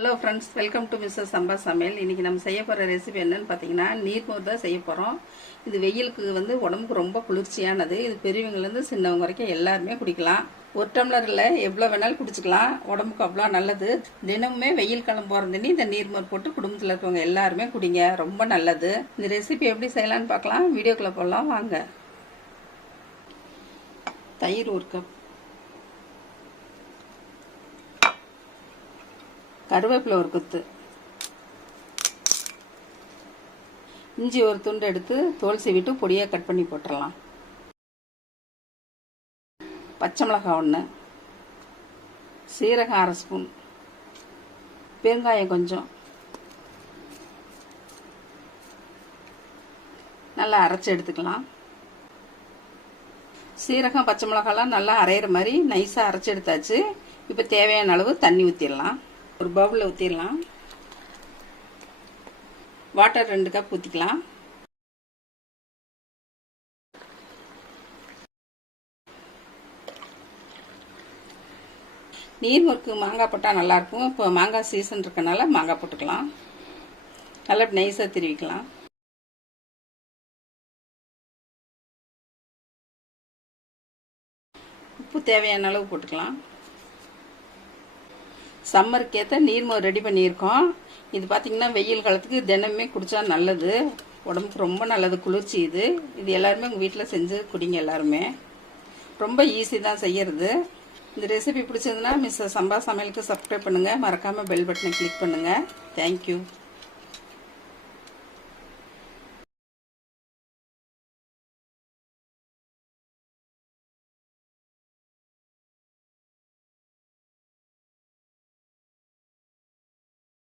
Hello friends, welcome to Mrs Samba Samayal. இன்றைக்கி நம்ம செய்ய போகிற ரெசிபி என்னன்னு பார்த்தீங்கன்னா நீர்மோர் தான் செய்ய போகிறோம். இது வெயிலுக்கு உடம்புக்கு ரொம்ப குளிர்ச்சியானது. இது பெரியவங்கலேருந்து சின்னவங்க வரைக்கும் எல்லாருமே குடிக்கலாம். ஒரு டம்ளரில் எவ்வளோ வேணாலும் குடிச்சிக்கலாம். உடம்புக்கு அவ்வளோ நல்லது. தினமுமே வெயில் காலம் போகிற தண்ணி இந்த நீர்மோர் போட்டு குடும்பத்தில் இருக்கவங்க எல்லாருமே குடிங்க, ரொம்ப நல்லது. இந்த ரெசிபி எப்படி செய்யலான்னு பார்க்கலாம். வீடியோக்குள்ளே போடலாம் வாங்க. தயிர் 1 கப், கருவேப்பிலை 1 கொத்து, இஞ்சி 1 துண்டு எடுத்து தோல் சீவிட்டு பொடியாக கட் பண்ணி போட்டுடலாம். பச்சை மிளகாய் 1, சீரகம் 1/2 ஸ்பூன், பெருங்காயம் கொஞ்சம், நல்லா அரைச்சி எடுத்துக்கலாம். சீரகம் பச்சை மிளகாலாம் நல்லா அரைகிற மாதிரி நைஸாக அரைச்சி எடுத்தாச்சு. இப்போ தேவையான அளவு தண்ணி ஊற்றிடலாம். ஒரு பவுலில் ஊற்றிடலாம். வாட்டர் 2 கப் ஊற்றிக்கலாம். நீர்மோருக்கு மாங்காய் போட்டால் நல்லாயிருக்கும். இப்போ மாங்காய் சீசன் இருக்கனால மாங்காய் போட்டுக்கலாம். நல்லா நைஸாக திருவிக்கலாம். உப்பு தேவையான அளவு போட்டுக்கலாம். சம்மருக்கு ஏற்ற நீர்மோர் ரெடி பண்ணியிருக்கோம். இது பார்த்திங்கன்னா வெயில் காலத்துக்கு தினமே குடித்தா நல்லது, உடம்புக்கு ரொம்ப நல்லது, குளிர்ச்சி. இது எல்லாருமே உங்கள் வீட்டில் செஞ்சு குடிங்க. எல்லாருமே ரொம்ப ஈஸி தான் செய்கிறது. இந்த ரெசிபி பிடிச்சதுன்னா மிஸ்ஸஸ் சம்பா சமையலுக்கு சப்ஸ்கிரைப் பண்ணுங்கள். மறக்காமல் பெல் பட்டனை கிளிக் பண்ணுங்கள். தேங்க்யூ.